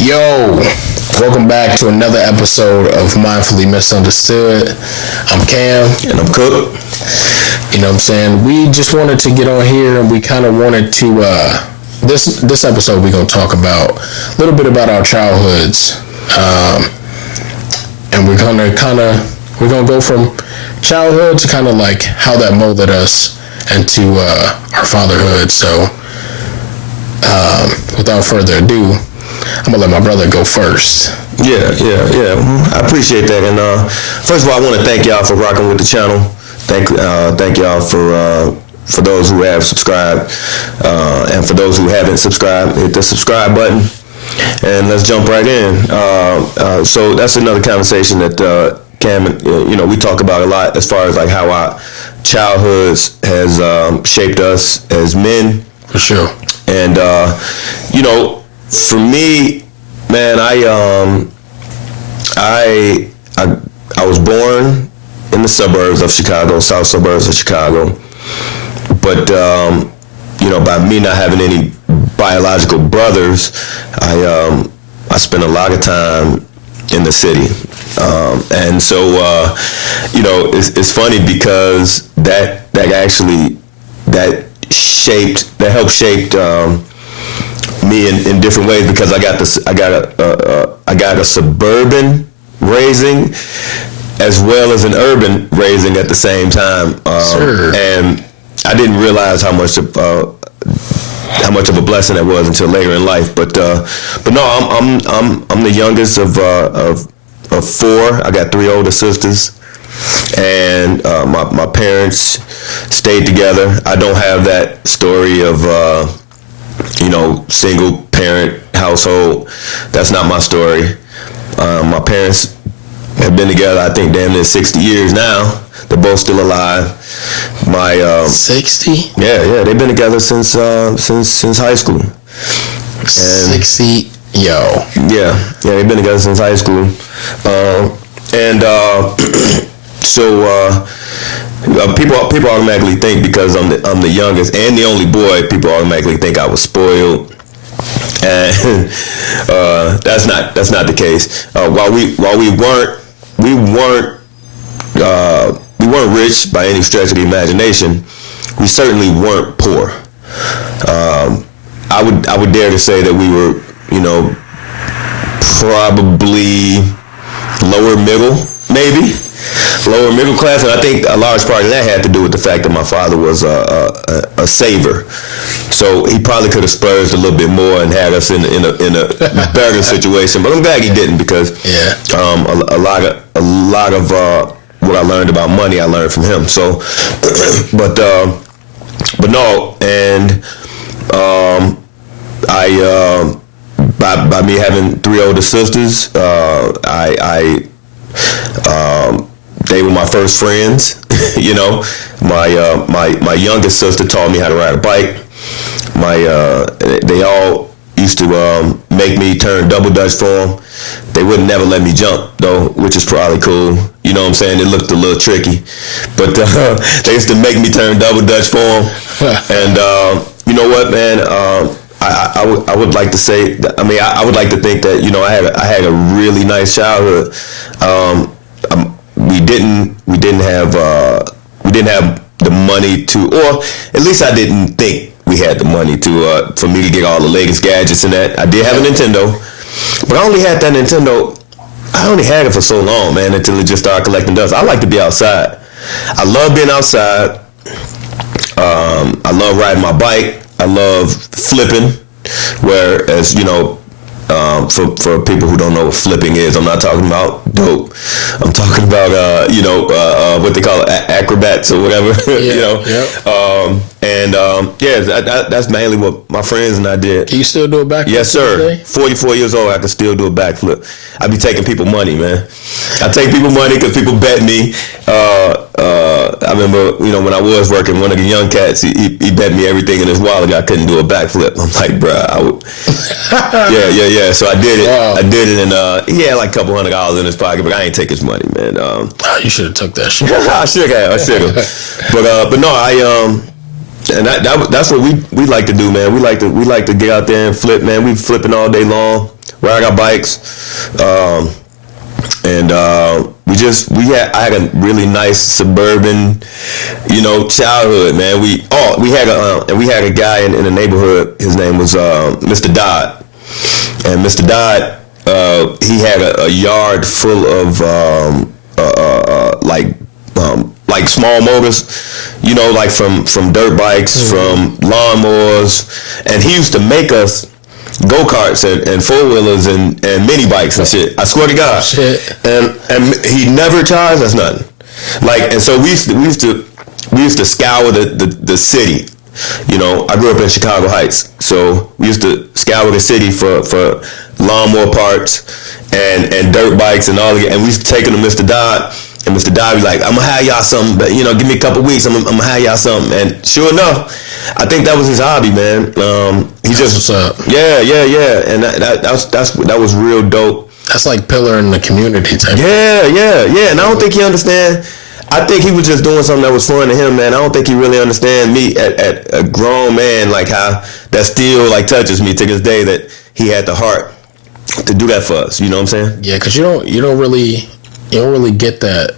Yo, welcome back to another episode of Mindfully Misunderstood. I'm Cam. And I'm Cook. You know what I'm saying? We just wanted to get on here and we kind of wanted to, this episode we're going to talk about a little bit about our childhoods. And we're going to go from childhood to kind of like how that molded us into our fatherhood. So, without further ado, I'm gonna let my brother go first. Yeah. I appreciate that. And first of all, I want to thank y'all for rocking with the channel. Thank y'all for those who have subscribed, and for those who haven't subscribed, hit the subscribe button, and let's jump right in. So that's another conversation that Cam, we talk about a lot as far as like how our childhoods has shaped us as men. For sure. And for me, man, I was born in the suburbs of Chicago, south suburbs of Chicago. But by me not having any biological brothers, I spent a lot of time in the city. And so it's funny because that helped shape me in different ways, because I got a suburban raising as well as an urban raising at the same time. Sure. And I didn't realize how much of a blessing that was until later in life. But no, I'm the youngest of four. I got three older sisters. And my parents stayed together. I don't have that story of single parent household. That's not my story. My parents have been together, I think, damn near 60 years now. They're both still alive. 60? Yeah, they've been together since high school. And 60, yo. Yeah, they've been together since high school. So people automatically think, because I'm the youngest and the only boy, people automatically think I was spoiled, and that's not the case. While we weren't rich by any stretch of the imagination, we certainly weren't poor. I would dare to say that we were, probably lower middle, maybe. Lower middle class, and I think a large part of that had to do with the fact that my father was a saver, so he probably could have splurged a little bit more and had us in a better situation. But I'm glad he didn't, because a lot of what I learned about money I learned from him. So, but no, and by me having three older sisters, they were my first friends. My youngest sister taught me how to ride a bike. They all used to make me turn double dutch for them. They would never let me jump though, which is probably cool. You know what I'm saying? It looked a little tricky, but they used to make me turn double dutch for them. And you know what, man? I would like to say, I would like to think that I had a really nice childhood. We didn't have the money to, or at least I didn't think we had the money to for me to get all the latest gadgets and that. I did have a Nintendo, but I only had that Nintendo. I only had it for so long, man, until it just started collecting dust. I like to be outside. I love being outside. I love riding my bike. I love flipping. Whereas, for people who don't know what flipping is, I'm not talking about dope. I'm talking about what they call acrobats or whatever. That's mainly what my friends and I did. Can you still do a backflip? Yes, sir. Today? 44 years old, I can still do a backflip. I be taking people money, man. I take people money because people bet me. I remember, when I was working, one of the young cats, he bet me everything in his wallet. I couldn't do a backflip. I'm like, bruh, I would. Yeah. So I did it. Wow. I did it, and he had like a couple $100 in his pocket, but I ain't take his money, man. You should have took that shit. I should have. But no, and that's what we like to do, man. We like to get out there and flip, man. We flipping all day long. ride our bikes. And I had a really nice suburban, childhood, man. We had a guy in the neighborhood. His name was Mr. Dodd, and Mr. Dodd, he had a yard full of like small motors, like from dirt bikes, from lawnmowers, and he used to make us go-karts and four-wheelers and mini bikes and shit. I swear to God. Shit. And he never charged us nothing. Like, and so we used to scour the city. I grew up in Chicago Heights, so we used to scour the city for lawnmower parts and dirt bikes and all of it. And we used to take them to Mr. Dodd, and Mr. Dodd be like, I'm gonna have y'all something, but give me a couple weeks, I'm gonna have y'all something. And sure enough, I think that was his hobby, man. He That's what's up. Yeah, and that was real dope. That's like pillar in the community type. Yeah, and I don't think he understand. I think he was just doing something that was fun to him, man. I don't think he really understand me at a grown man, like how that still like touches me to this day, that he had the heart to do that for us. You know what I'm saying? Yeah, because you don't really get that.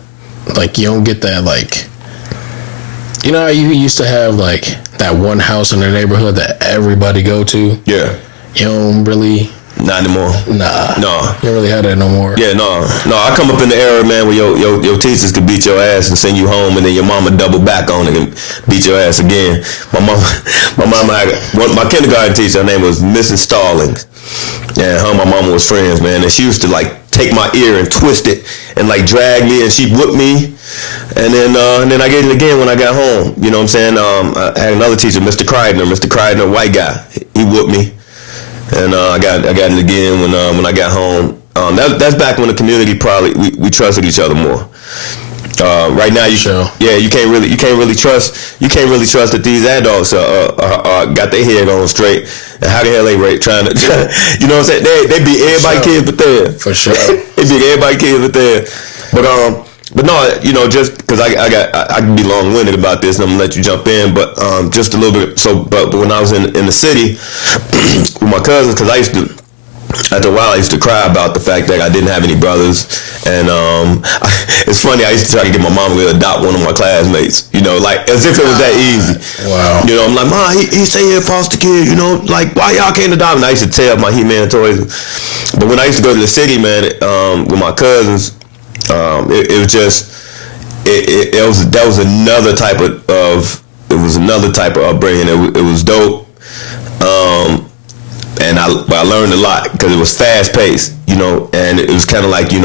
Like, you don't get that, like, how you used to have like that one house in the neighborhood that everybody go to. Yeah. You don't really. Not anymore. Nah. No. You don't really have that no more. Yeah, no. I come up in the era, man, where your teachers could beat your ass and send you home, and then your mama double back on it and beat your ass again. My mama had my kindergarten teacher. Her name was Mrs. Stallings, and her and my mama was friends, man. And she used to like take my ear and twist it and like drag me, and she'd whip me. And then I get it again when I got home. You know what I'm saying? I had another teacher, Mr. Kreidner, white guy. He whooped me. And I got it again when I got home. That's back when the community probably we trusted each other more. Right now, you can't really trust that these adults got their head on straight. And how the hell they trying to, you know what I'm saying? They beat everybody kids but there. For sure. They beat everybody kids but there. But no, just because I can be long-winded about this, and I'm gonna let you jump in. But just a little bit. So, but when I was in the city with my cousins, because after a while, I used to cry about the fact that I didn't have any brothers, and it's funny. I used to try to get my mom to adopt one of my classmates. Like as if it was that easy. Wow. I'm like, Ma, he say he a foster kid. Like why y'all can't adopt? And I used to tear up my He-Man toys. But when I used to go to the city, man, with my cousins. It was just that was another type of upbringing. It was dope, and I learned a lot because it was fast paced, and it was kind of like they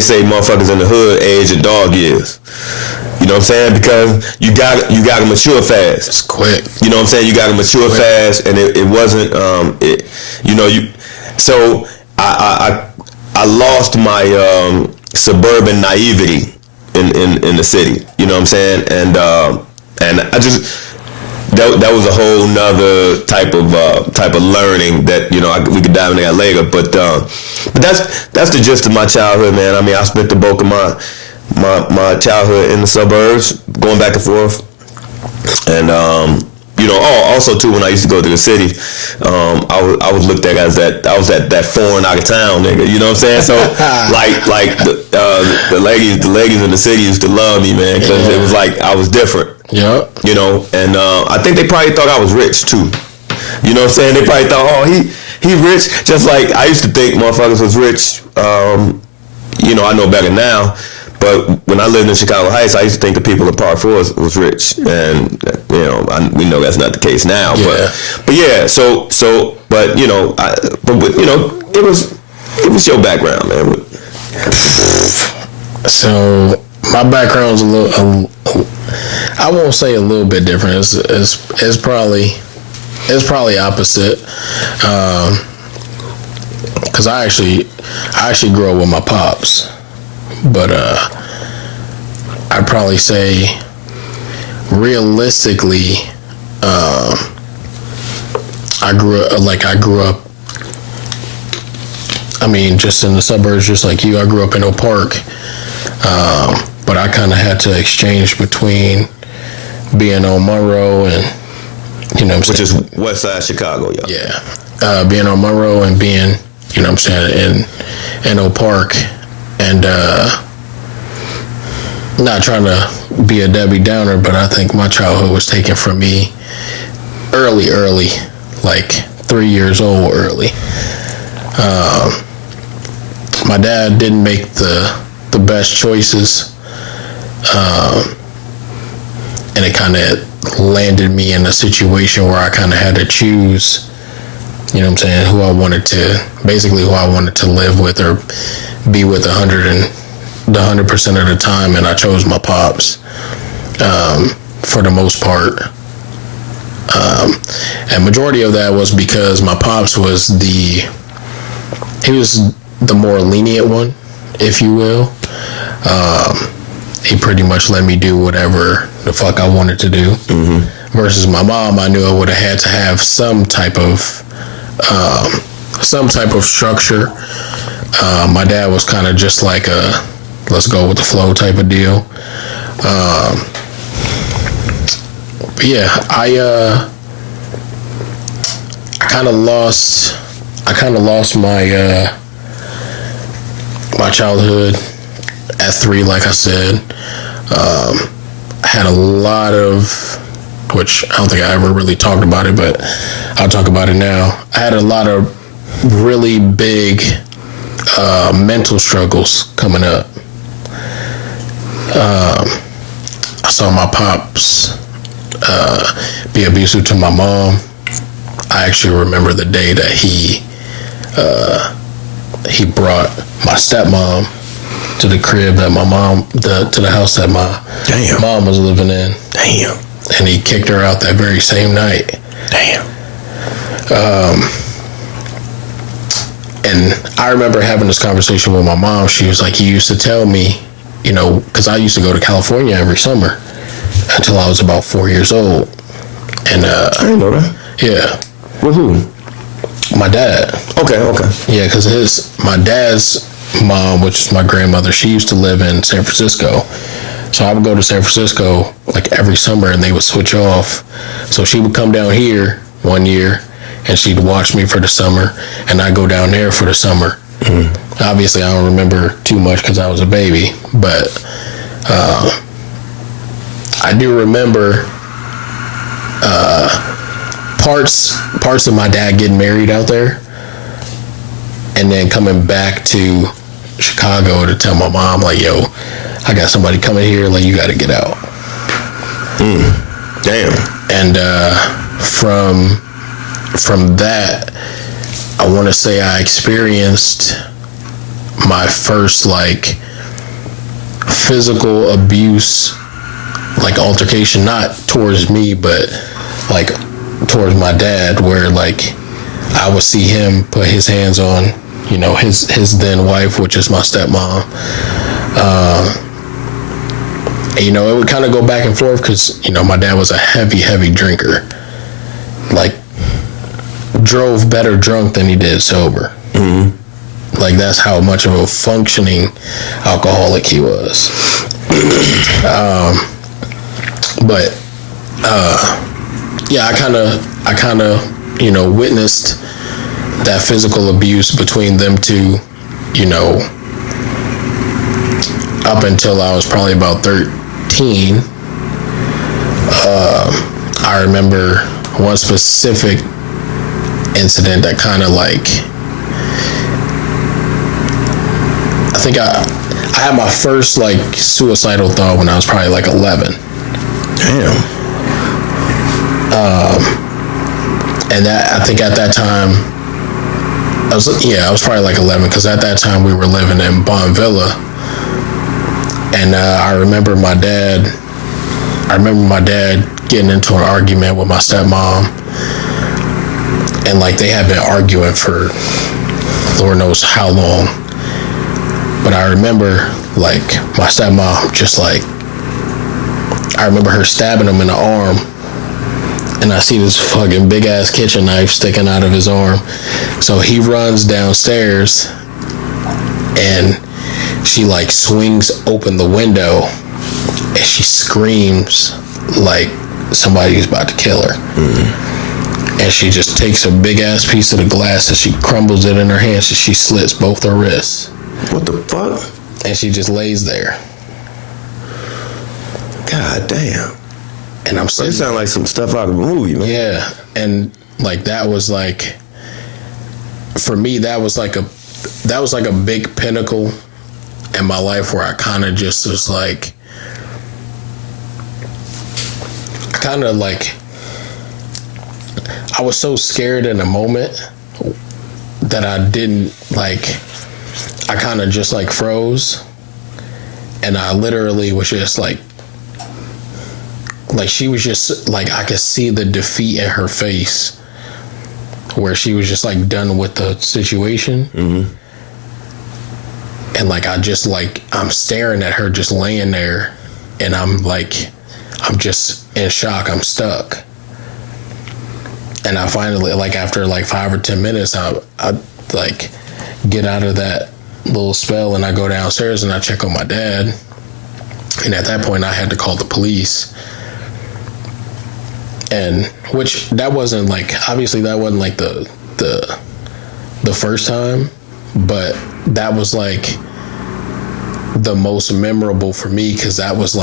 say motherfuckers in the hood age a dog years. You know what I'm saying? Because you got to mature fast. It's quick. You know what I'm saying? You got to mature fast, and it wasn't So I lost my suburban naivety in the city. You know what I'm saying? And I just that was a whole nother type of learning that we could dive into that later. But that's the gist of my childhood, man. I mean, I spent the bulk of my childhood in the suburbs, going back and forth, and also too, when I used to go to the city, I was looked at as that foreign out of town nigga. You know what I'm saying? So like the ladies in the city used to love me, man, because it was like I was different. Yeah. And I think they probably thought I was rich too. You know what I'm saying? They probably thought, oh, he rich, just like I used to think motherfuckers was rich. I know better now. But when I lived in Chicago Heights, I used to think the people in Park Forest was rich, and we know that's not the case now. Yeah. But yeah, it was your background, man. So my background's a little, I won't say a little bit different. It's probably opposite. Because I actually grew up with my pops. But I'd probably say realistically, I grew up. I mean, just in the suburbs, just like you. I grew up in Oak Park, but I kind of had to exchange between being on Monroe and, which is West Side Chicago, yeah. being on Monroe and being, you know what I'm saying, in Oak Park, and not trying to be a Debbie Downer, but I think my childhood was taken from me early, like 3 years old early. My dad didn't make the best choices, and it kind of landed me in a situation where I kind of had to choose, you know what I'm saying, who I wanted to live with or be with 100% of the time, and I chose my pops for the most part. And majority of that was because my pops was the more lenient one, if you will. He pretty much let me do whatever the fuck I wanted to do. Mm-hmm. Versus my mom, I knew I would have had to have some type of structure. My dad was kind of just like a let's go with the flow type of deal. But yeah, I kind of lost my childhood at 3, like I said. I had a lot of, which I don't think I ever really talked about it, but I'll talk about it now. I had a lot of really big mental struggles coming up. I saw my pops be abusive to my mom. I actually remember the day that he brought my stepmom to the crib that my mom, to the house that my mom was living in. Damn. And he kicked her out that very same night. Damn. And I remember having this conversation with my mom. She was like, he used to tell me, you know, because I used to go to California every summer until I was about 4 years old. And I didn't know that. Yeah. With who? My dad. Okay. Yeah, because my dad's mom, which is my grandmother, she used to live in San Francisco. So I would go to San Francisco like every summer and they would switch off. So she would come down here one year and she'd watch me for the summer and I'd go down there for the summer. Mm-hmm. Obviously, I don't remember too much because I was a baby, but I do remember parts of my dad getting married out there and then coming back to Chicago to tell my mom, like, yo, I got somebody coming here, like, you got to get out. Damn. And from that, I want to say I experienced my first, like, physical abuse, like, altercation, not towards me, but, like, towards my dad, where, like, I would see him put his hands on, you know, his then wife, which is my stepmom. You know, it would kind of go back and forth because, you know, my dad was a heavy drinker. Like, drove better drunk than he did sober. Mm-hmm. Like, that's how much of a functioning alcoholic he was. Yeah, I kind of, you know, witnessed that physical abuse between them two, you know, up until I was probably about 13. I remember one specific incident that kind of, like, I think I had my first, like, suicidal thought when I was probably like 11. Damn. And that, I think at that time, I was probably like 11, because at that time we were living in Bon Villa. And I remember my dad getting into an argument with my stepmom. And, like, they had been arguing for Lord knows how long. But I remember, like, my stepmom just, like, I remember her stabbing him in the arm. And I see this fucking big ass kitchen knife sticking out of his arm. So he runs downstairs and she, like, swings open the window and she screams like somebody's about to kill her. Mm-hmm. and she just takes a big ass piece of the glass and she crumbles it in her hands and she slits both her wrists. What the fuck? And she just lays there. God damn. And I'm sitting. It sounds like some stuff out of a movie, man. Yeah, and like that was like, for me, that was like a big pinnacle in my life where I kind of just was like, I was so scared in the moment that I didn't like, I kind of just like froze, and I literally was just like she was just like, I could see the defeat in her face where she was just like done with the situation. Mm-hmm. And like, I just like, I'm staring at her just laying there, and I'm just in shock. I'm stuck. And I finally, like, after like 5 or 10 minutes, I like get out of that little spell and I go downstairs and I check on my dad. And at that point I had to call the police. And which that wasn't like, obviously that wasn't like the first time, but that was like the most memorable for me, because that was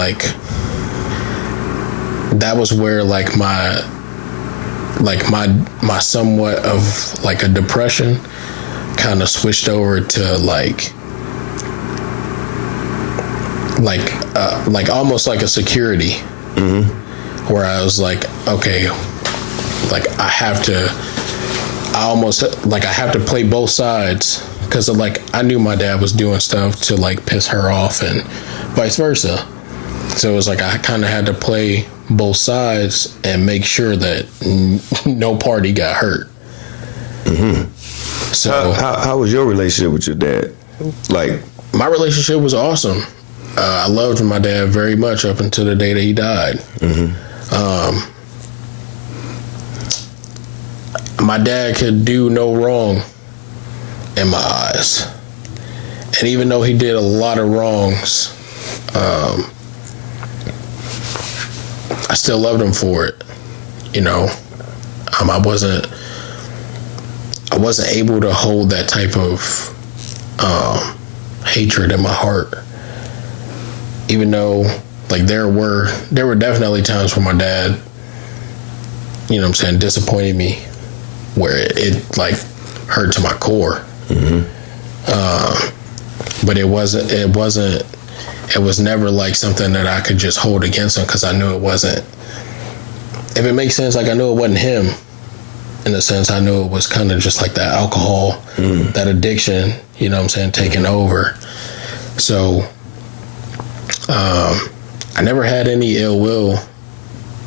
where like my somewhat of like a depression kind of switched over to like almost like a security. Mm-hmm. Where I was like, okay, like I have to play both sides, because like I knew my dad was doing stuff to like piss her off and vice versa. So it was like I kind of had to play both sides and make sure that no party got hurt. Mm-hmm. So how was your relationship with your dad? Like, my relationship was awesome. I loved my dad very much up until the day that he died. Mm-hmm. My dad could do no wrong in my eyes. And even though he did a lot of wrongs, I still loved him for it. You know, I wasn't able to hold that type of hatred in my heart. Even though, like, there were definitely times when my dad, you know what I'm saying, disappointed me, where it like hurt to my core. Mm-hmm. But it was never like something that I could just hold against him, because I knew it wasn't. If it makes sense, like I knew it wasn't him. In a sense, I knew it was kind of just like that alcohol, that addiction, you know what I'm saying, taking over. So, I never had any ill will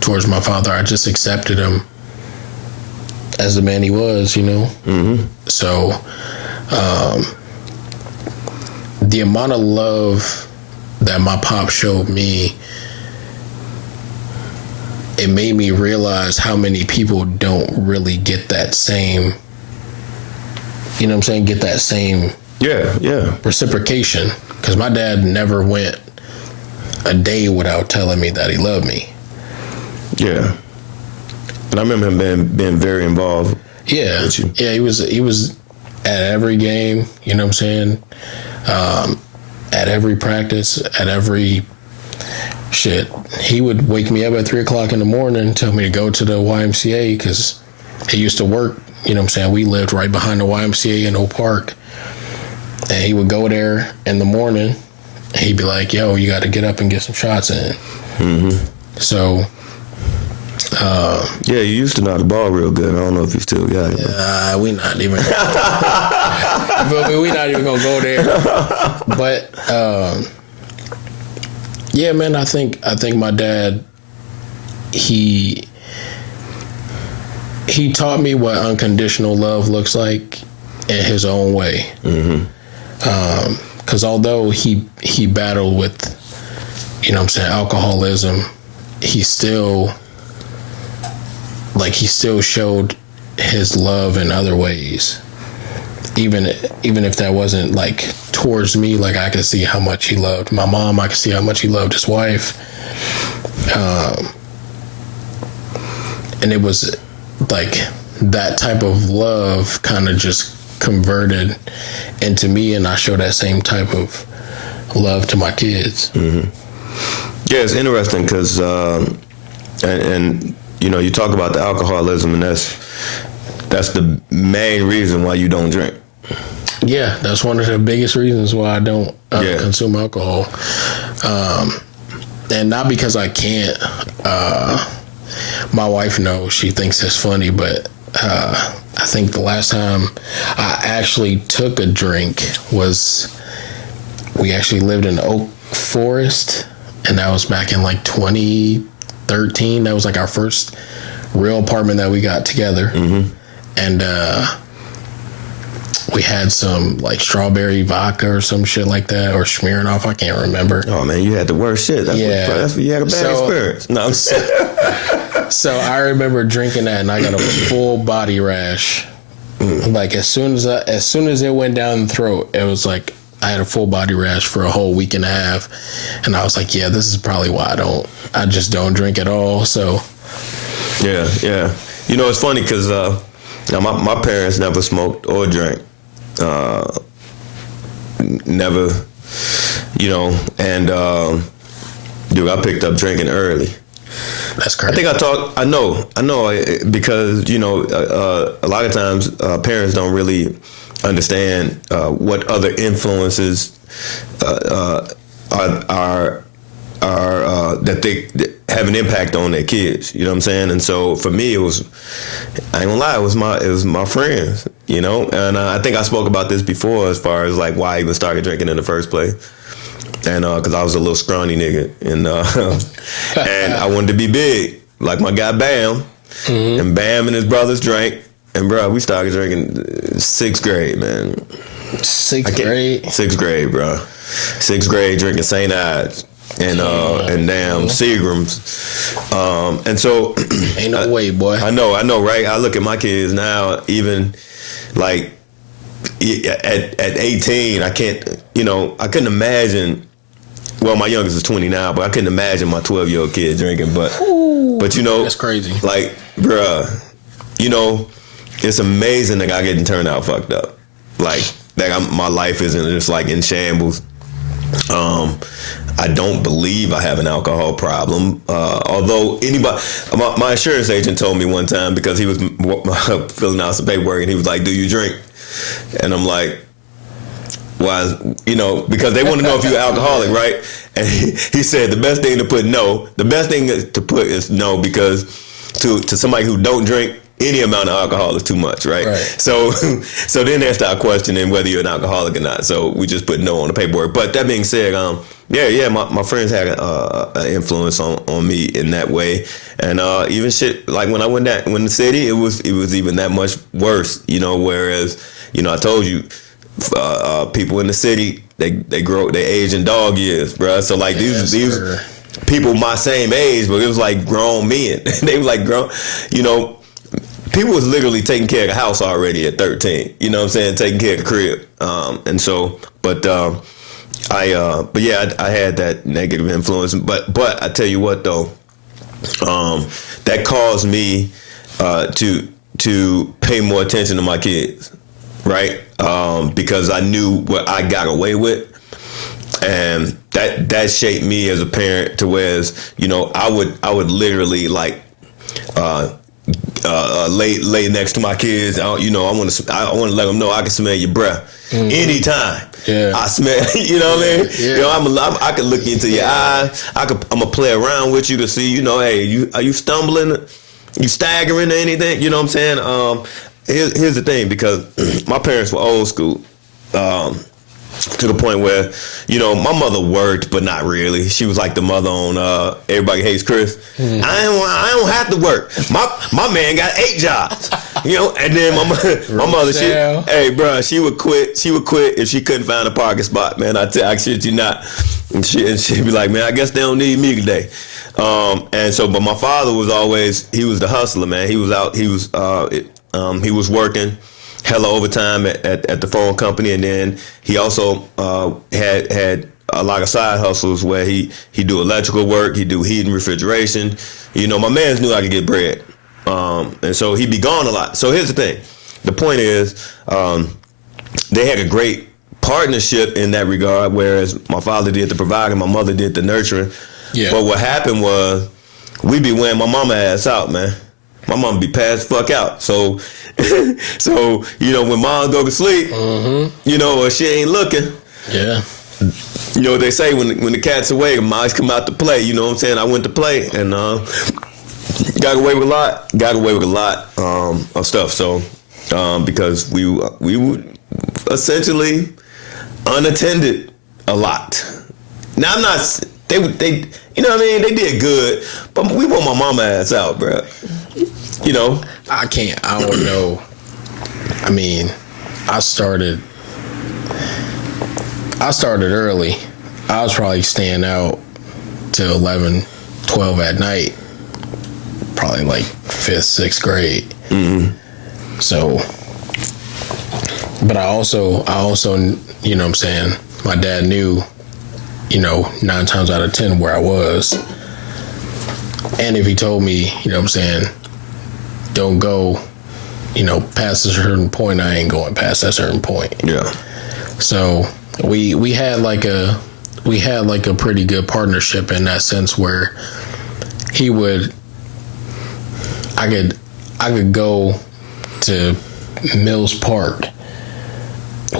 towards my father. I just accepted him as the man he was, you know? Mm-hmm. So, the amount of love that my pop showed me, it made me realize how many people don't really get that same, you know what I'm saying, get that same reciprocation. Because my dad never went a day without telling me that he loved me. Yeah. And I remember him being very involved. Yeah. With you. Yeah, he was at every game, you know what I'm saying? At every practice, at every shit. He would wake me up at 3:00 in the morning and tell me to go to the YMCA, because he used to work, you know what I'm saying? We lived right behind the YMCA in Oak Park. And he would go there in the morning. And he'd be like, yo, you got to get up and get some shots in. Mm-hmm. So, yeah, you used to know the ball real good. I don't know if you still got it. We not even. We not even gonna go there. But yeah, man, I think my dad, he taught me what unconditional love looks like in his own way. Mm-hmm. Because although he battled with, you know what I'm saying, alcoholism, he still showed his love in other ways. Even if that wasn't like towards me, like I could see how much he loved my mom, I could see how much he loved his wife. And it was like that type of love kind of just converted into me, and I show that same type of love to my kids. Mm-hmm. Yeah, it's interesting because, and you know, you talk about the alcoholism, and that's the main reason why you don't drink. Yeah, that's one of the biggest reasons why I don't consume alcohol. And not because I can't. My wife knows. She thinks it's funny, but I think the last time I actually took a drink was, we actually lived in Oak Forest, and that was back in like 2013. That was like our first real apartment that we got together. Mm-hmm. And we had some like strawberry vodka or some shit like that, or Smirnoff. I can't remember. Oh man, you had the worst shit. That's what you had a bad experience. No. So I remember drinking that, and I got a full body rash. Like as soon as it went down the throat, it was like I had a full body rash for a whole week and a half, and I was like, yeah, this is probably why I just don't drink at all. So yeah. You know, it's funny because my parents never smoked or drank. Never, you know, and dude, I picked up drinking early. That's crazy. I know, because, you know, a lot of times parents don't really understand what other influences are that they have an impact on their kids. You know what I'm saying? And so for me, I ain't gonna lie, it was my friends. You know, and I think I spoke about this before as far as like why I even started drinking in the first place. And because I was a little scrawny nigga, and and I wanted to be big like my guy Bam. Mm-hmm. And Bam and his brothers drank, and bro, we started drinking sixth grade, man. Sixth grade, bro. Sixth grade drinking St. Ides and damn Seagrams, and so ain't no way, boy. I know, right? I look at my kids now, even like at 18, I couldn't imagine. Well, my youngest is 20 now, but I couldn't imagine my 12-year-old kid drinking. But you know, that's crazy. Like, bruh, you know, it's amazing that I getting turned out fucked up. Like that, my life isn't just like in shambles. I don't believe I have an alcohol problem. Although my insurance agent told me one time, because he was filling out some paperwork, and he was like, "Do you drink?" And I'm like, why? You know, because they want to know if you're alcoholic, right? And he said the best thing to put is no, because to somebody who don't drink, any amount of alcohol is too much, right? So then they start questioning whether you're an alcoholic or not. So we just put no on the paperwork. But that being said, my friends had an influence on me in that way, and even shit like when I went in the city, it was even that much worse, you know. Whereas, you know, I told you, people in the city, they age in dog years, bro. So like these people my same age, but it was like grown men. They were like grown, you know. People was literally taking care of the house already at 13. You know what I'm saying? Taking care of the crib. And so, but I had that negative influence. But I tell you what though, that caused me to pay more attention to my kids, right? Because I knew what I got away with. And that shaped me as a parent to whereas, you know, I would literally like, lay next to my kids. You know, I want to let them know I can smell your breath anytime. Yeah, I smell. You know what I mean? Yeah. You know, I can look into your eyes. I'm gonna play around with you to see. You know, hey, are you stumbling? You staggering or anything? You know what I'm saying? Here's the thing, because my parents were old school. To the point where, you know, my mother worked, but not really. She was like the mother on Everybody Hates Chris. I don't have to work. My man got 8 jobs, you know. And then my mother, she would quit. She would quit if she couldn't find a parking spot. Man, I shit you not. And she'd be like, man, I guess they don't need me today. And so, but my father was he was the hustler, man. He was out. He was working hella overtime at the phone company, and then he also had a lot of side hustles where he do electrical work, he do heating, refrigeration. You know, my mans knew I could get bread. And so he'd be gone a lot. So here's the thing. The point is, they had a great partnership in that regard, whereas my father did the providing, my mother did the nurturing. Yeah. But what happened was, we be wearing my mama ass out, man. My mama be passed fuck out. So, so when mom go to sleep, or she ain't looking. Yeah. You know what they say, when the cat's away, the mice come out to play. You know what I'm saying? I went to play and got away with a lot of stuff. So because we were essentially unattended a lot. Now I'm not. They you know what I mean? They did good, but we want my mama ass out, bro. I don't know. I mean, I started early. I was probably staying out till 11, 12 at night. Probably like 5th, 6th grade. Mm-hmm. So, but I also, you know what I'm saying? My dad knew, 9 times out of 10 where I was. And if he told me, you know what I'm saying, don't go, past a certain point, I ain't going past that certain point. Yeah. So we had like a pretty good partnership in that sense where I could go to Mills Park,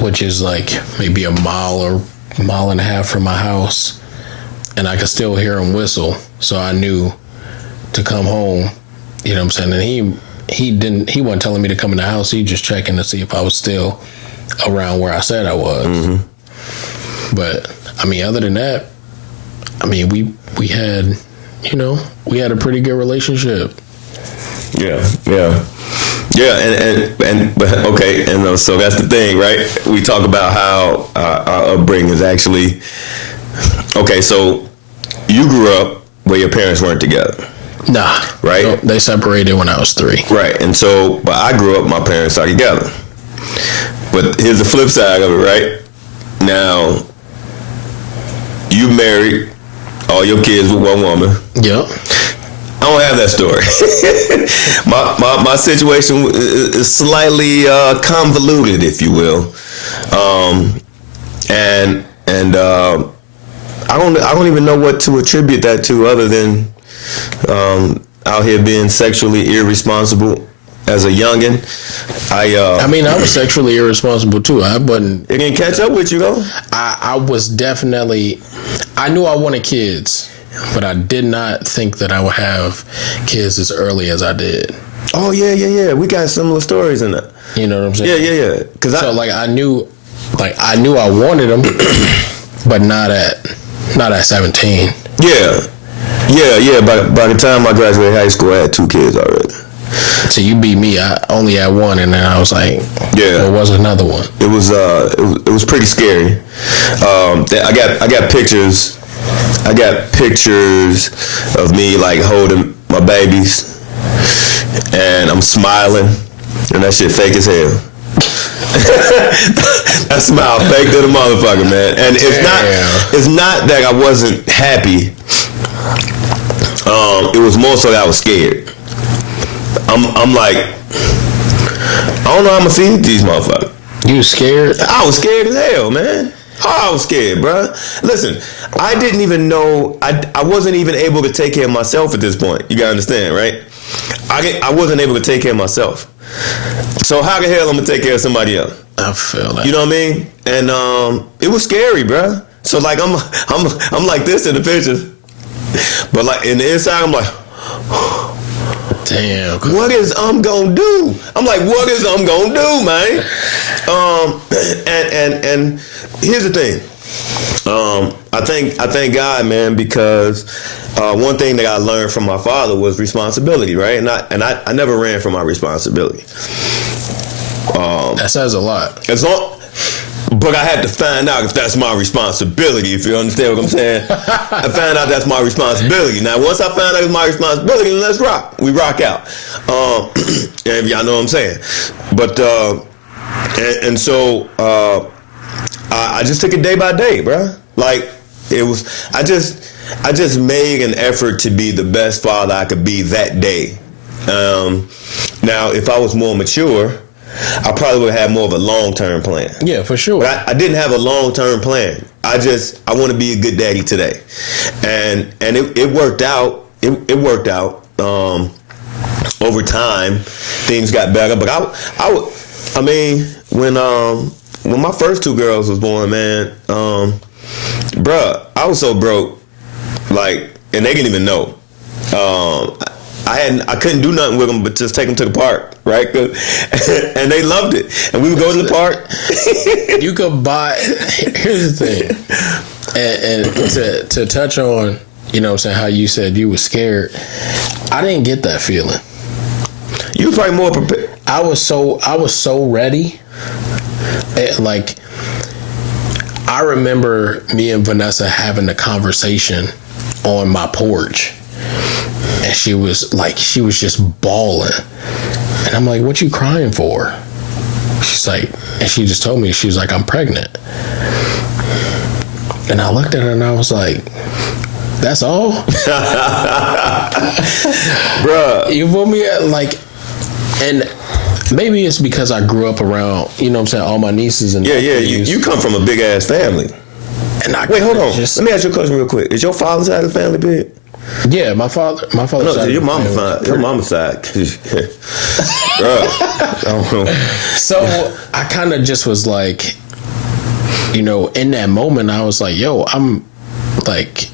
which is like maybe a mile or mile and a half from my house, and I could still hear him whistle, so I knew to come home. You know what I'm saying? And he wasn't telling me to come in the house. He just checking to see if I was still around where I said I was. Mm-hmm. But I mean, other than that, I mean, we had a pretty good relationship. Yeah. But okay, and so that's the thing, right? We talk about how our upbringing is actually okay. So you grew up where your parents weren't together. Nah. Right? No, they separated when I was 3. Right. And so, but I grew up, my parents are together. But here's the flip side of it, right? Now, you married all your kids with one woman. Yep. I don't have that story. my situation is slightly convoluted, if you will. And I don't even know what to attribute that to other than out here being sexually irresponsible as a youngin'. I was sexually irresponsible too. It didn't catch up with you though. I was definitely. I knew I wanted kids, but I did not think that I would have kids as early as I did. Oh yeah. We got similar stories in that. You know what I'm saying? Yeah. Because I knew I wanted them, but not at 17. Yeah. By the time I graduated high school, I had 2 kids already. So you beat me. I only had 1, and then I was like, there was another one. It was pretty scary. I got pictures. I got pictures of me like holding my babies, and I'm smiling, and that shit fake as hell. That smile fake to the motherfucker, man. And it's not that I wasn't happy. It was more so that I was scared. I'm like, I don't know how I'm gonna feed these motherfuckers. You scared? I was scared as hell, man. Oh, I was scared, bro. Listen, I didn't even know. I wasn't even able to take care of myself at this point. You gotta understand, right? I wasn't able to take care of myself. So how the hell I'm gonna take care of somebody else? I feel that. You know what I mean? And it was scary, bro. So like I'm like this in the picture, but like in the inside I'm like, damn. What is gonna do? I'm like, what is gonna do, man? And here's the thing. I thank God, man, because one thing that I learned from my father was responsibility, right? And I never ran from my responsibility. That says a lot. But I had to find out if that's my responsibility, if you understand what I'm saying. I found out that's my responsibility. Now, once I found out it's my responsibility, then let's rock. We rock out. And y'all know what I'm saying. But, and so, I just took it day by day, bro. Like, I just made an effort to be the best father I could be that day. Now, if I was more mature, I probably would have more of a long-term plan. Yeah, for sure. But I didn't have a long-term plan. I want to be a good daddy today, and it worked out. It worked out. Over time, things got better. But I mean, when my first two girls was born, man, bruh, I was so broke, like, and they didn't even know. I couldn't do nothing with them but just take them to the park, right? And they loved it. And we would go to the park. You could buy. Here's the thing, and to touch on, you know what I'm saying, how you said you were scared. I didn't get that feeling. You were probably more prepared. I was so ready. Like, I remember me and Vanessa having a conversation on my porch, and she was just bawling, and I'm like, "What you crying for?" She's like, and she just told me, she was like, "I'm pregnant," and I looked at her and I was like, "That's all?" Bruh. You feel me? Like, and maybe it's because I grew up around, you know what I'm saying, all my nieces and nephews. You come from a big ass family. And wait, hold on. Let me ask you a question real quick. Is your father's side of the family big? Yeah, my father. No, your mama's side. Your mama's side. Bruh. I don't know. So I kind of just was like, you know, in that moment, I was like, yo, I'm like,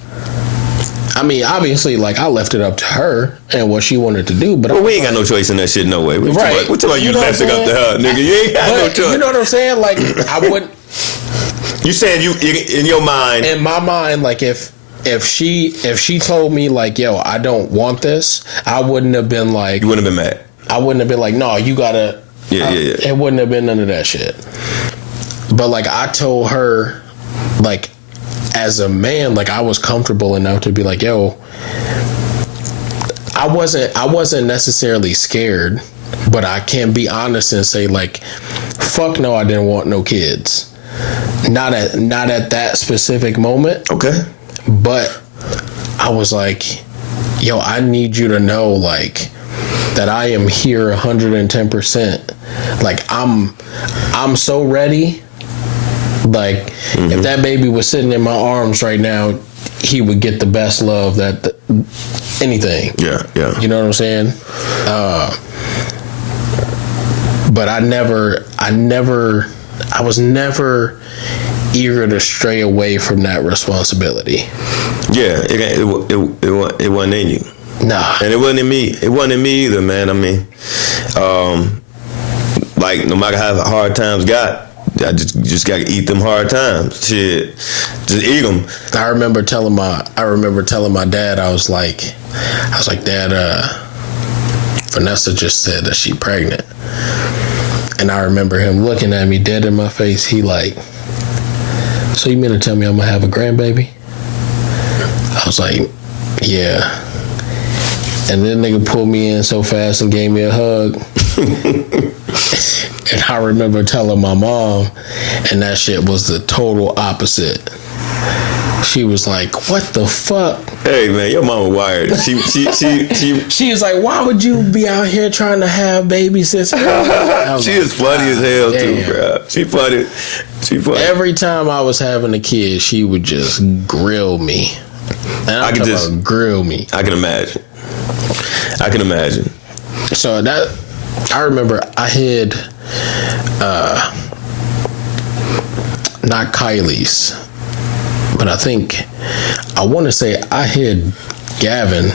I mean, obviously, like, I left it up to her and what she wanted to do, but we ain't got no choice in that shit, no way. What right? What about you left it up to her, nigga? You ain't got no choice. You know what I'm saying? Like, I wouldn't. You saying you in your mind? In my mind, like, if she told me, like, yo, I don't want this, I wouldn't have been like. You wouldn't have been mad. I wouldn't have been like, no, you gotta. Yeah. It wouldn't have been none of that shit. But, like, I told her, like, as a man, like, I was comfortable enough to be like, yo, I wasn't necessarily scared, but I can be honest and say, like, fuck no, I didn't want no kids. Not at that specific moment. Okay. But I was like, yo, I need you to know, like, that I am here 110%. Like, I'm so ready. Like, if that baby was sitting in my arms right now, he would get the best love that anything. Yeah. You know what I'm saying? But I was never eager to stray away from that responsibility. Yeah, it wasn't in you. Nah. And it wasn't in me. It wasn't in me either, man. I mean, like, no matter how hard times got, I just got to eat them hard times. Shit, just eat them. I remember telling my dad, I was like, Dad, Vanessa just said that she pregnant. And I remember him looking at me dead in my face. He like, so you mean to tell me I'm gonna have a grandbaby? I was like, yeah. And then nigga pulled me in so fast and gave me a hug. And I remember telling my mom, and that shit was the total opposite. She was like, what the fuck? Hey man, your mama wired. She was like, why would you be out here trying to have babies since? She is funny as hell too, bro. She funny. Every time I was having a kid, she would just grill me. And I can just grill me. I can imagine. So that, I remember I hid, not Kylie's, but I want to say I hid Gavin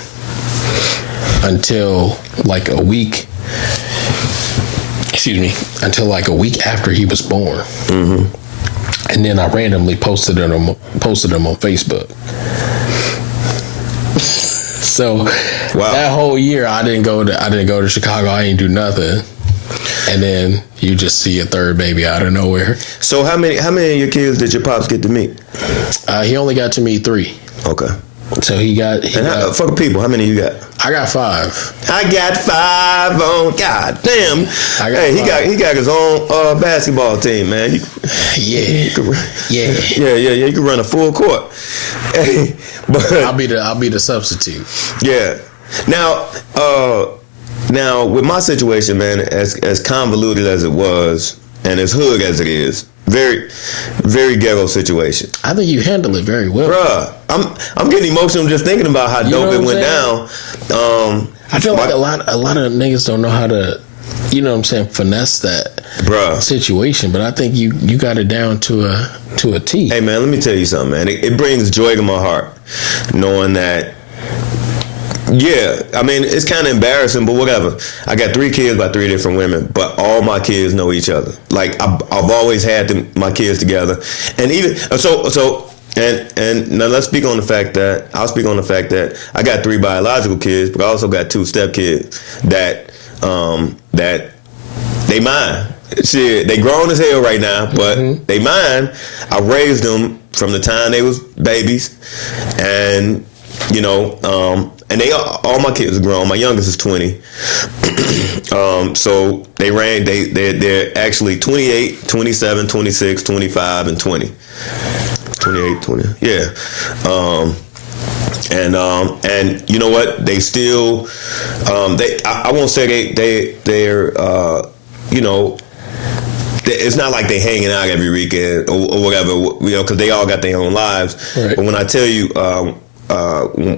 until like a week. Until like a week after he was born. Mm-hmm. And then I randomly posted him on Facebook. So that whole year I didn't go to Chicago. I ain't do nothing. And then you just see a third baby out of nowhere. So how many of your kids did your pops get to meet? He only got to meet 3. Okay. So he got for the people, how many you got? I got 5. I got 5 on. God damn. He got his own basketball team, man. You can run a full court. Hey, but I'll be the substitute. Yeah. Now, Now, with my situation, man, as convoluted as it was, and as hood as it is, very, very ghetto situation. I think you handle it very well, bruh. I'm getting emotional just thinking about how dope it went down. I feel like a lot of niggas don't know how to, you know what I'm saying, finesse that situation. But I think you got it down to a T. Hey man, let me tell you something, man. It brings joy to my heart knowing that. Yeah, I mean, it's kind of embarrassing, but whatever. I got 3 kids by 3 different women, but all my kids know each other. Like, I've always had my kids together. And even, and now let's speak on the fact that I got 3 biological kids, but I also got 2 stepkids that they mine. Shit, they grown as hell right now, but they mine. I raised them from the time they was babies, and you know, and all my kids are grown. My youngest is 20. So they're actually 28, 27, 26, 25, and 20. 28, 20. Yeah. And you know what? They still, I won't say they're you know, it's not like they hanging out every weekend or whatever, you know, because they all got their own lives. Right. But when I tell you,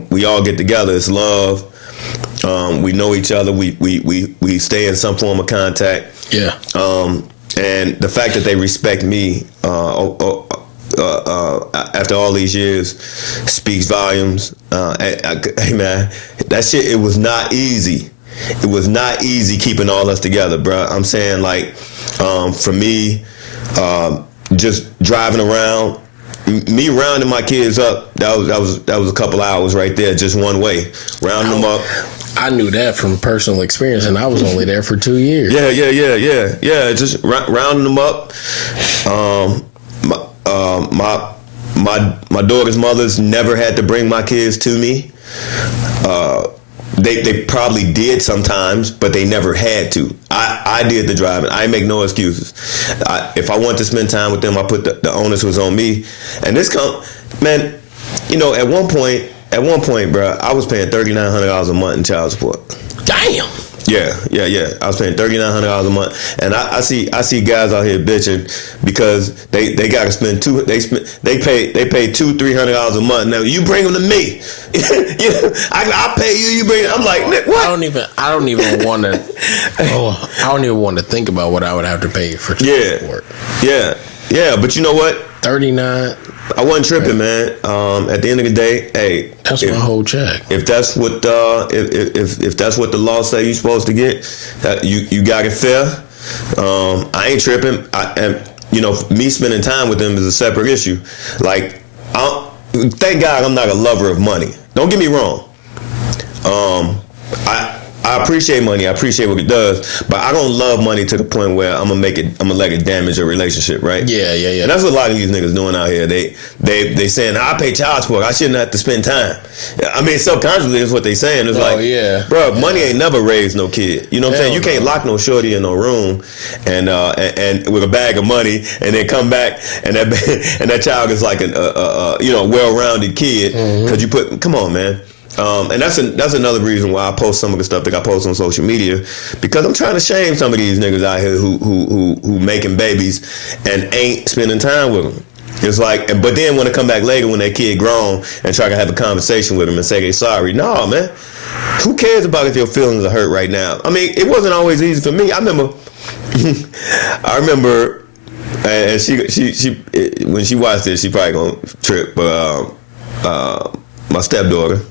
we all get together, it's love. We know each other. We stay in some form of contact. Yeah. And the fact that they respect me after all these years speaks volumes. Hey man, that shit, it was not easy. It was not easy keeping all us together, bro. I'm saying, like, for me, just driving around, me rounding my kids up, that was a couple hours right there, just one way, rounding them up. I knew that from personal experience, and I was only there for 2 years. Yeah. Just rounding them up. My daughter's mothers never had to bring my kids to me. They probably did sometimes, but they never had to. I did the driving. I make no excuses. If I want to spend time with them, I put the onus was on me. And man, you know, at one point, bro, I was paying $3,900 a month in child support. Damn. Yeah. I was paying $3,900 a month, and I see guys out here bitching because they got to spend they pay $200-$300 a month. Now you bring them to me, I pay you. You bring. I'm like, what? I don't even want to. I don't even want to think about what I would have to pay for child support. Yeah. But you know what? 39. I wasn't tripping, man. At the end of the day, hey, that's my whole check. If that's what if that's what the law say you're supposed to get, you got it fair. I ain't tripping. And you know, me spending time with them is a separate issue. Like, thank God I'm not a lover of money. Don't get me wrong. I appreciate money. I appreciate what it does, but I don't love money to the point where I'm gonna let it damage a relationship, right? Yeah. And that's what a lot of these niggas doing out here. They saying, I pay child support, I shouldn't have to spend time. I mean, subconsciously is what they saying. It's bro, money ain't never raised no kid. You know what I'm saying? You can't lock no shorty in no room and with a bag of money and then come back and that child is like a well-rounded kid because you come on, man. And that's another reason why I post some of the stuff that I post on social media, because I'm trying to shame some of these niggas out here who making babies and ain't spending time with them. It's like, but then when they come back later when that kid grown and try to have a conversation with them and say they sorry. No, man. Who cares about if your feelings are hurt right now? I mean, it wasn't always easy for me. I remember, and she when she watched this, she probably gonna trip. But my stepdaughter.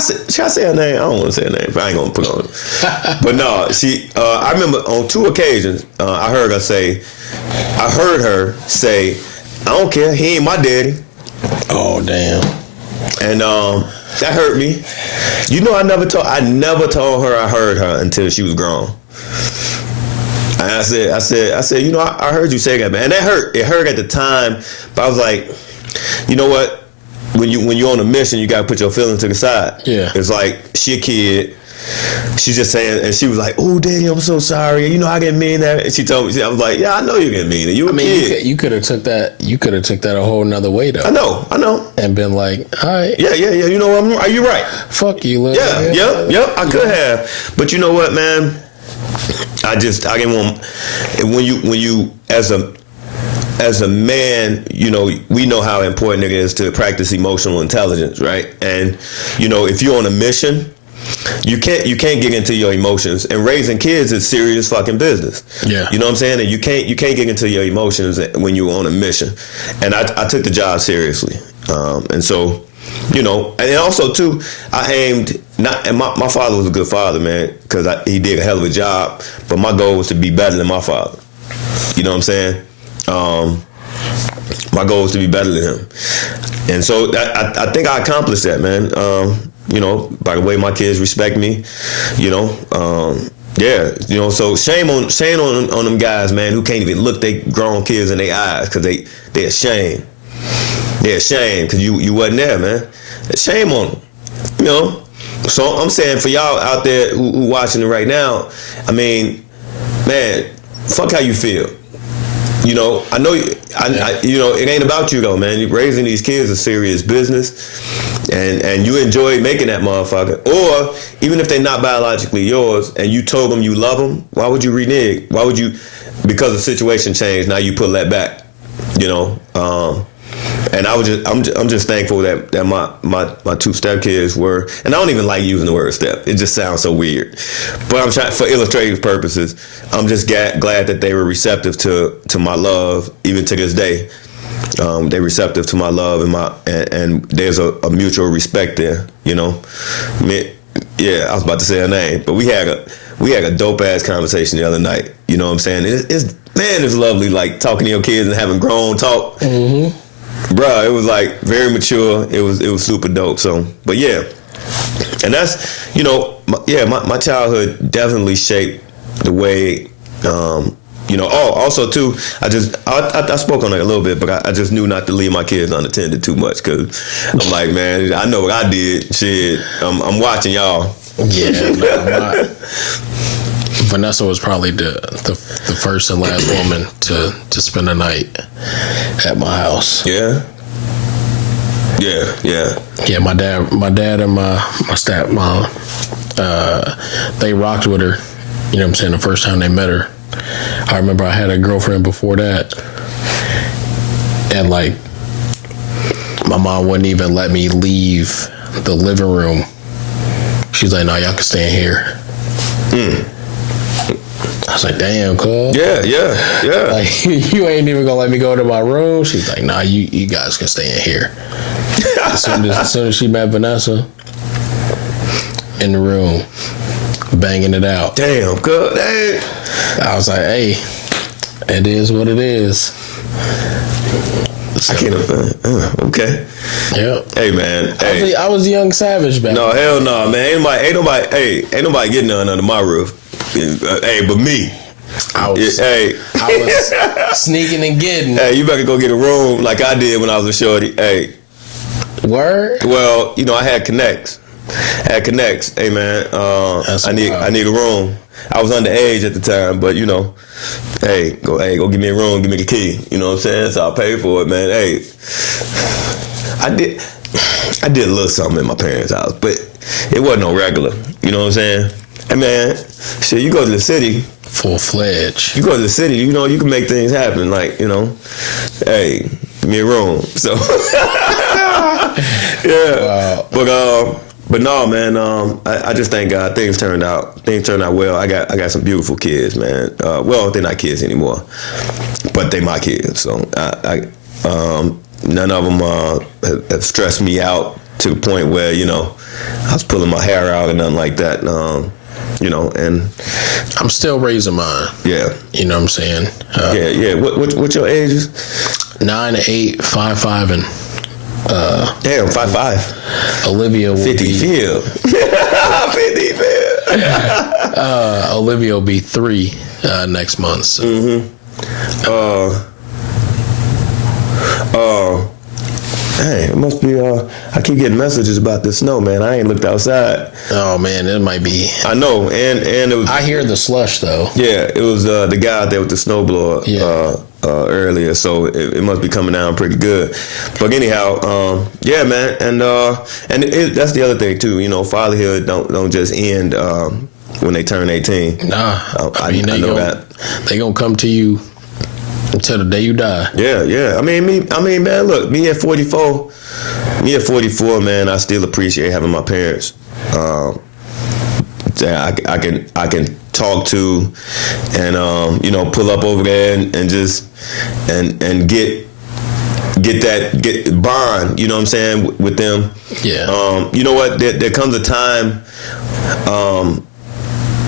Should I say her name? I don't want to say her name, but I ain't gonna put it on her. But no, I remember on 2 occasions, I heard her say, I don't care, he ain't my daddy. Oh damn. And that hurt me. You know, I never told her I heard her until she was grown. And I said, you know, I heard you say that, man. And that hurt. It hurt at the time, but I was like, you know what? When you're on a mission, you gotta put your feelings to the side. Yeah. It's like, she a kid. she's just saying, and she was like, "Oh, Daddy, I'm so sorry. You know, I didn't mean that." And she told me, I was like, "Yeah, I know you didn't mean it. You a kid." You could have took that. You could have took that a whole nother way though. I know. And been like, all right, yeah. You know what? Are you right? Fuck you, Lil. Yeah. I could have, but you know what, man? I didn't want. When you as a man, you know, we know how important it is to practice emotional intelligence, right? And you know, if you're on a mission, you can't get into your emotions. And raising kids is serious fucking business. Yeah, you know what I'm saying? And you can't get into your emotions when you're on a mission. And I took the job seriously, and so, you know, and also too, I aimed not. And my father was a good father, man, because he did a hell of a job. But my goal was to be better than my father. You know what I'm saying? My goal was to be better than him, and so I think I accomplished that, man. You know, by the way my kids respect me, you know, yeah, you know. So shame on them guys, man, who can't even look they grown kids in their eyes because they ashamed. They're ashamed because you wasn't there, man. Shame on them, you know. So I'm saying for y'all out there who watching it right now, I mean, man, fuck how you feel. You know, I know, you know, it ain't about you though, man. Raising these kids is serious business, and you enjoy making that motherfucker. Or even if they're not biologically yours, and you told them you love them, why would you renege? Why would you? Because the situation changed, now you pull that back. You know, and I'm just thankful that my two stepkids were, and I don't even like using the word step. It just sounds so weird. But I'm trying, for illustrative purposes, I'm just glad that they were receptive to my love, even to this day. They're receptive to my love and there's a mutual respect there. You know, yeah, I was about to say her name, but we had a dope ass conversation the other night. You know what I'm saying? It's lovely, like talking to your kids and having grown talk. Mm-hmm. Bruh, it was like very mature. It was super dope. So, but yeah, and that's, you know, my childhood definitely shaped the way, you know. Oh, also too, I spoke on it a little bit, but I just knew not to leave my kids unattended too much, because I'm like, man, I know what I did. Shit, I'm watching y'all. Yeah, Vanessa was probably the first and last woman to spend the night at my house. Yeah. Yeah, my dad and my stepmom, they rocked with her. You know what I'm saying? The first time they met her. I remember I had a girlfriend before that, and like my mom wouldn't even let me leave the living room. She's like, "No, y'all can stay in here." I was like, "Damn, cuz." Yeah. Like, you ain't even gonna let me go to my room. She's like, "Nah, you guys can stay in here." As soon as she met Vanessa in the room, banging it out. Damn, good. Hey. I was like, "Hey, it is what it is." So, I can't. Okay. Yeah. Hey, man. Hey. I was a young savage back. No, hell no, man. Ain't nobody getting none under my roof. Hey, but me. I was sneaking and getting. Hey, you better go get a room like I did when I was a shorty. Hey. Word? Well, you know, I had connects. Hey, man. I need a room. I was underage at the time, but you know, go give me a room, give me the key. You know what I'm saying? So I'll pay for it, man. Hey, I did a little something in my parents' house, but it wasn't no regular. You know what I'm saying? Hey, man, shit, you go to the city. Full-fledged. You go to the city, you know, you can make things happen. Like, you know, hey, give me a room. So, yeah. Wow. But no, man. I just thank God things turned out well. I got some beautiful kids, man. Well, they're not kids anymore, but they my kids. So none of them have stressed me out to the point where, you know, I was pulling my hair out or nothing like that. You know, and I'm still raising mine. Yeah. You know what I'm saying? Yeah. What your ages? 9, 8, 5, 5, and damn, 5'5". Olivia will 50 be 50 field. Olivia will be 3 next month. So. Hey, it must be. I keep getting messages about this snow, man. I ain't looked outside. Oh man, it might be. I know, and it was. I hear the slush though. Yeah, it was the guy out there with the snowblower. Yeah. Earlier, so it must be coming down pretty good. But anyhow, yeah, man, and that's the other thing too. You know, fatherhood don't just end when they turn 18. Nah, I know that they gonna come to you until the day you die. Yeah. I mean, man, look, me at 44, man, I still appreciate having my parents. I can talk to, and you know, pull up over there and just and get bond. You know what I'm saying, with them. Yeah. You know what? There comes a time.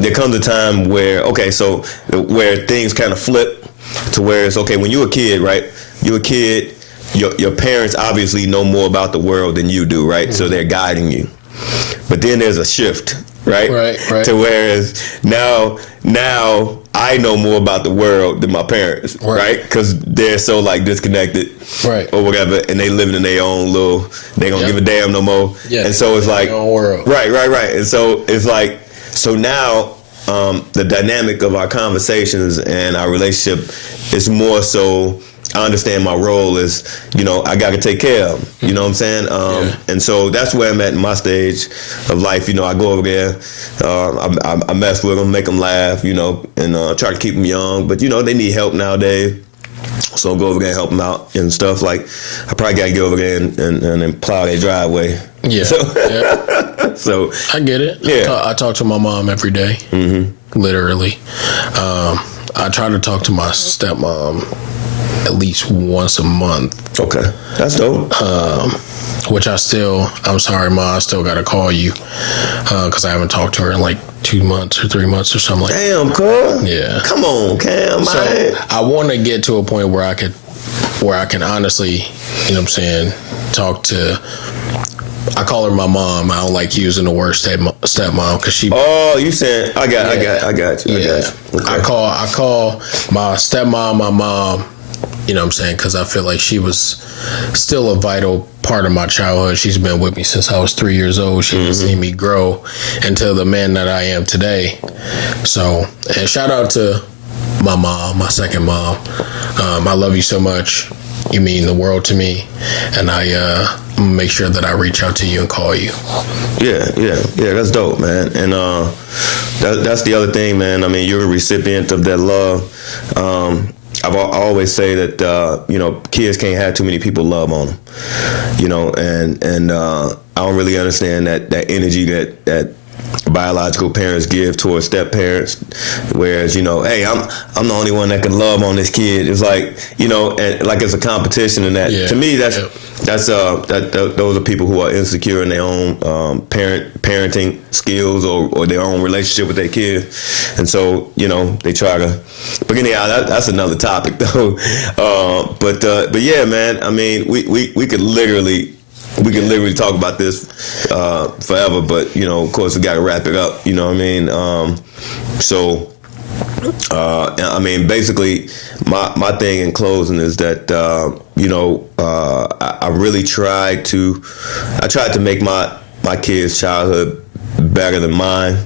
There comes a time where where things kind of flip to where it's okay. When you're a kid, right? You're a kid. Your parents obviously know more about the world than you do, right? Mm-hmm. So they're guiding you. But then there's a shift, right? Right. To whereas now I know more about the world than my parents, right? Because they're so like disconnected, right, or whatever, and they living in their own little. They don't give a damn no more. Yeah. And so it's like their own world. Right. And so it's like now the dynamic of our conversations and our relationship is more so. I understand my role is, you know, I got to take care of them. You know what I'm saying? And so that's where I'm at in my stage of life. You know, I go over there, I mess with them, make them laugh, you know, and try to keep them young. But, you know, they need help nowadays. So I'll go over there and help them out and stuff. Like, I probably got to go over there and then plow their driveway. Yeah. So I get it. Yeah. I talk to my mom every day, literally. I try to talk to my stepmom at least once a month. Okay, that's dope. Which I'm sorry, Ma, I still gotta call you because I haven't talked to her in like 2 months or 3 months or something like that. Damn, cuz. Yeah. Come on, Cam. So I want to get to a point where I can honestly, you know what I'm saying, talk to. I call her my mom. I don't like using the word stepmom because she. Oh, you saying I got you. Yeah. I got you. Okay. I call my stepmom my mom. You know what I'm saying? Because I feel like she was still a vital part of my childhood. She's been with me since I was 3 years old. She has seen me grow into the man that I am today. So, and shout out to my mom, my second mom. I love you so much. You mean the world to me. And I'm gonna make sure that I reach out to you and call you. Yeah, that's dope, man. And that's the other thing, man. I mean, you're a recipient of that love. I always say that you know, kids can't have too many people love on them, you know, and I don't really understand that energy that biological parents give towards step parents, whereas, you know, hey, I'm the only one that can love on this kid. It's like, you know, and like it's a competition, and that to me that's those are people who are insecure in their own parenting skills or their own relationship with their kid, and so, you know, they try to. But anyhow, that's another topic though. But yeah, man. I mean, we could literally. We can literally talk about this forever, but, you know, of course, we got to wrap it up. You know what I mean? I mean, basically, my thing in closing is that, you know, I really tried to make my kids' childhood better than mine.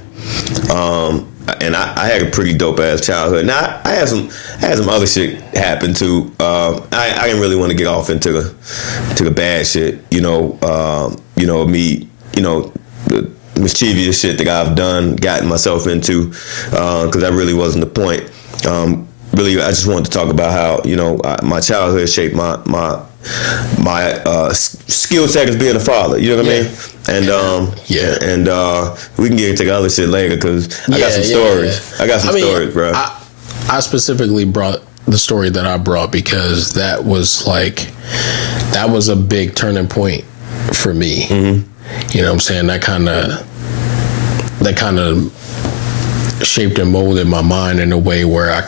And I had a pretty dope ass childhood. Now I had some other shit happen too. I didn't really want to get off into the bad shit. You know, me. You know, the mischievous shit that I've gotten myself into, because that really wasn't the point. Really, I just wanted to talk about how, you know, my childhood shaped my skill set as being a father. You know what I mean? And and we can get into the other shit later because I got some stories. Yeah. I got some stories, bro. I specifically brought the story that I brought because that was a big turning point for me. You know what I'm saying? That kind of shaped and molded my mind in a way where I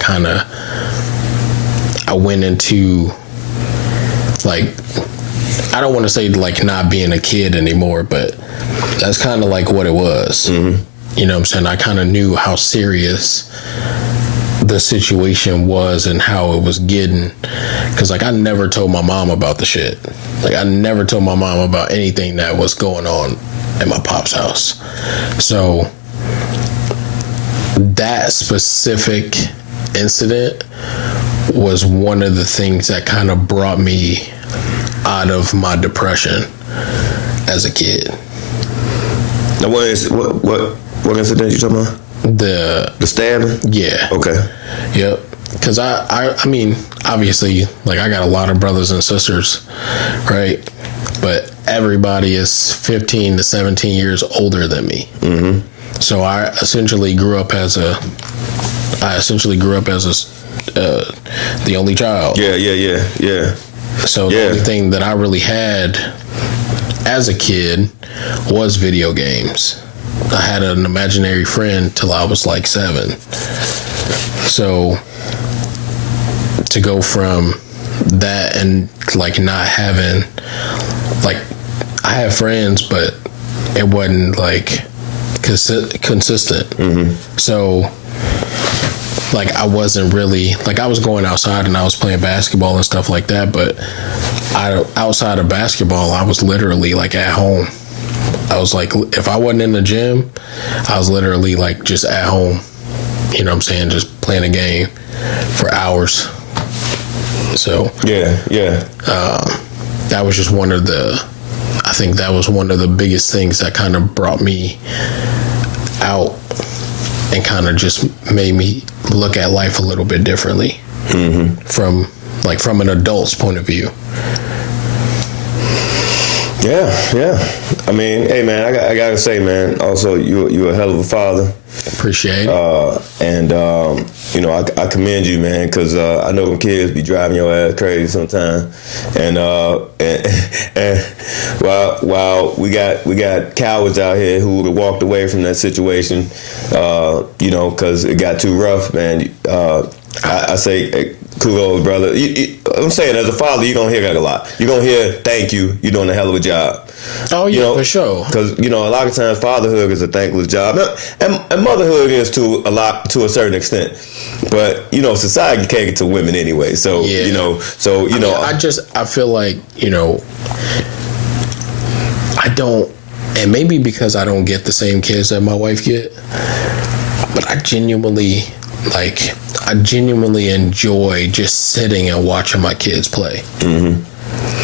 went into, like, I don't want to say like not being a kid anymore, but that's kind of like what it was. You know what I'm saying? I kind of knew how serious the situation was and how it was getting. Because, like, I never told my mom about the shit. Like, I never told my mom about anything that was going on at my pop's house. So, that specific incident was one of the things that kind of brought me out of my depression as a kid. Now, what incident you talking about? The stabbing? Yeah. Okay. Yep. Because I mean, obviously, like, I got a lot of brothers and sisters, right? But everybody is 15 to 17 years older than me. Mm-hmm. So I essentially grew up as the only child. Yeah. So the only thing that I really had as a kid was video games. I had an imaginary friend till I was like 7. So to go from that and like not having, like, I had friends, but it wasn't like consistent. Mm-hmm. So like I wasn't really, like, I was going outside and I was playing basketball and stuff like that, but outside of basketball, I was literally like at home. I was like, if I wasn't in the gym, I was literally like just at home, you know what I'm saying, just playing a game for hours. So that was just I think that was one of the biggest things that kind of brought me out and kind of just made me look at life a little bit differently. Mm-hmm. from an adult's point of view. Yeah. I mean, hey, man, I gotta say, man, also, you're a hell of a father. Appreciate it. And you know, I commend you, man, because I know them kids be driving your ass crazy sometimes. And while we got cowards out here who would have walked away from that situation, you know, because it got too rough, man. I say, hey, kudos, brother. I'm saying, as a father, you're going to hear that a lot. You're going to hear, thank you, you're doing a hell of a job. Oh, yeah, you know, for sure. Because, you know, a lot of times fatherhood is a thankless job. And motherhood is to a certain extent. But, you know, society can't get to women anyway. So, yeah. I feel like, you know, I don't, and maybe because I don't get the same kids that my wife get, but I genuinely enjoy just sitting and watching my kids play. Mm-hmm.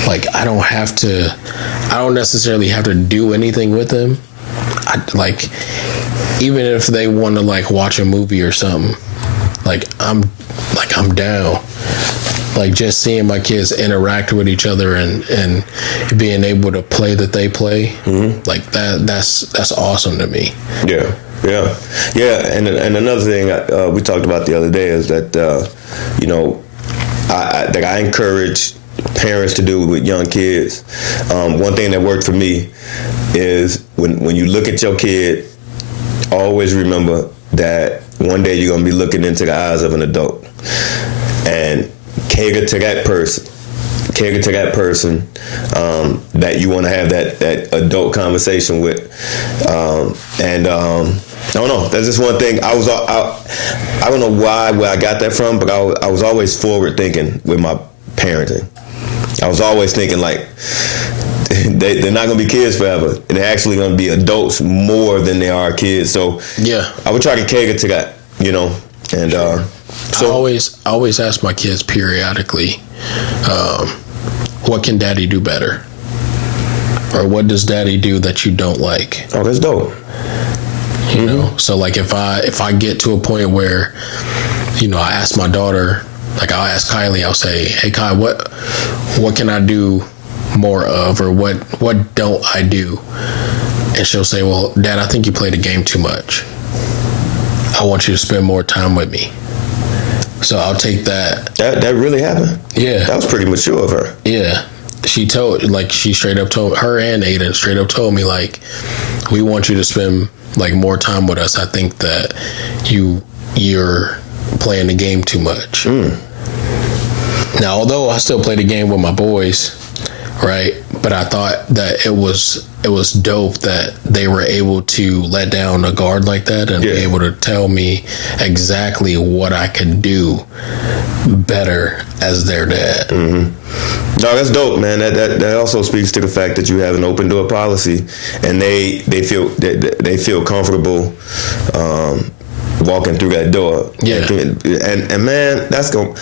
Like, I don't necessarily have to do anything with them. Even if they want to like watch a movie or something, I'm down. Like, just seeing my kids interact with each other and being able to play that they play, mm-hmm. like that's awesome to me. Yeah. And another thing we talked about the other day is that you know, I encourage parents to do with young kids. One thing that worked for me is when you look at your kid, always remember that one day you're gonna be looking into the eyes of an adult, and cater to that person that you want to have that adult conversation with. I don't know. That's just one thing. I don't know where I got that from, but I was always forward thinking with my parenting. I was always thinking like they're not going to be kids forever. They're actually going to be adults more than they are kids. So yeah, I would try to cater to that, you know. And so I always ask my kids periodically, what can daddy do better? Or what does daddy do that you don't like? Oh, that's dope. You mm-hmm. know, so like if I get to a point where, you know, I ask my daughter, like I'll ask Kylie, I'll say, hey Kai, what can I do more of, or what don't I do? And she'll say, well, Dad, I think you play the game too much. I want you to spend more time with me. So I'll take that. That really happened? Yeah. That was pretty mature of her. Yeah. She straight up told her and Aiden straight up told me, like, we want you to spend like more time with us. I think that you're playing the game too much. Now, although I still play the game with my boys, right? But I thought that it was dope that they were able to let down a guard like that and be able to tell me exactly what I could do better as their dad. No, that's dope, man. That also speaks to the fact that you have an open door policy, and they feel comfortable walking through that door. Yeah, and man, that's gonna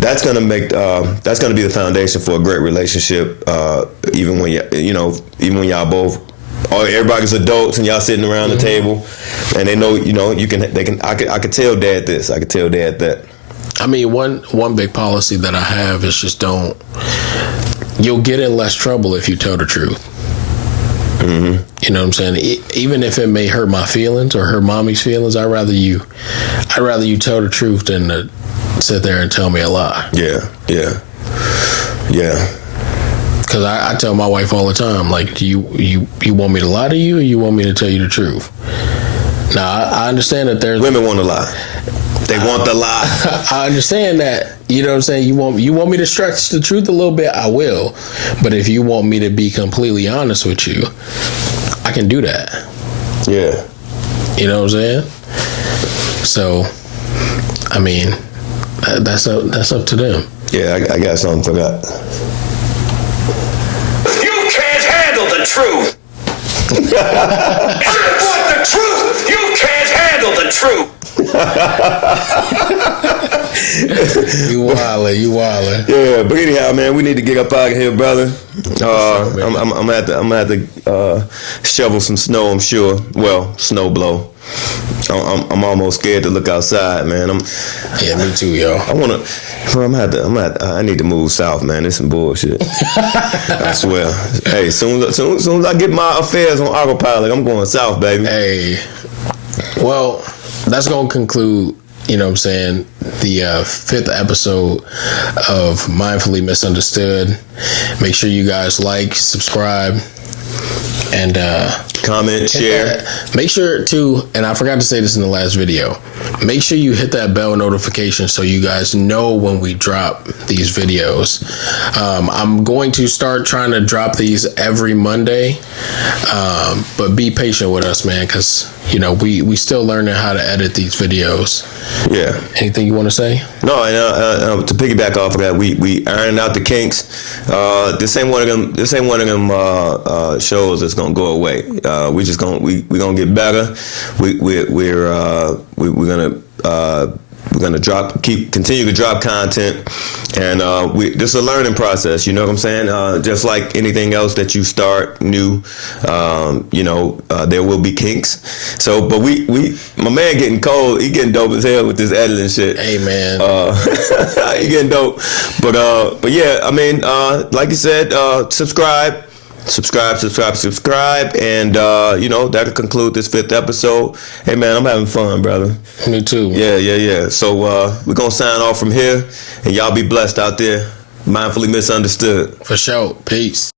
be the foundation for a great relationship. Even when y'all both, or everybody's adults and y'all sitting around the table, and they know, I could tell dad this, I could tell dad that. I mean, one big policy that I have is just you'll get in less trouble if you tell the truth. You know what I'm saying? Even if it may hurt my feelings or hurt mommy's feelings, I'd rather you tell the truth than to sit there and tell me a lie. Yeah. Because I tell my wife all the time, like, do you want me to lie to you, or you want me to tell you the truth? Now, I understand that there's women want to lie. They want the lie. I understand that. You know what I'm saying? You want me to stretch the truth a little bit, I will. But if you want me to be completely honest with you, I can do that. Yeah. You know what I'm saying? So, I mean, that's up to them. Yeah, I got something for that. You can't handle the truth. I want the truth. You can't handle the truth. You wildin'. Yeah, but anyhow, man, we need to get up out of here, brother. I'm gonna have to shovel some snow, I'm sure. Well, snow blow. I'm almost scared to look outside, man. Yeah, me too, yo. I need to move south, man. This some bullshit. I swear. Hey, soon as I get my affairs on autopilot, I'm going south, baby. Hey, well, that's gonna conclude, you know what I'm saying, the 5th episode of Mindfully Misunderstood. Make sure you guys like, subscribe, and comment, share. Make sure to, and I forgot to say this in the last video, make sure you hit that bell notification so you guys know when we drop these videos. I'm going to start trying to drop these every Monday, but be patient with us, man, because we still learning how to edit these videos. Yeah. Anything you want to say? No, and to piggyback off of that, we ironed out the kinks. This ain't one of them shows that's gonna go away. We're gonna get better. We're gonna continue to drop content, and this is a learning process. You know what I'm saying? Just like anything else that you start new, there will be kinks. So, but my man getting cold. He getting dope as hell with this editing shit. Hey, man, he getting dope. But yeah, I mean, like you said, subscribe, and that'll conclude this 5th episode. Hey man, I'm having fun, brother. Me too. Yeah. So we're gonna sign off from here, and y'all be blessed out there. Mindfully Misunderstood. For sure. Peace.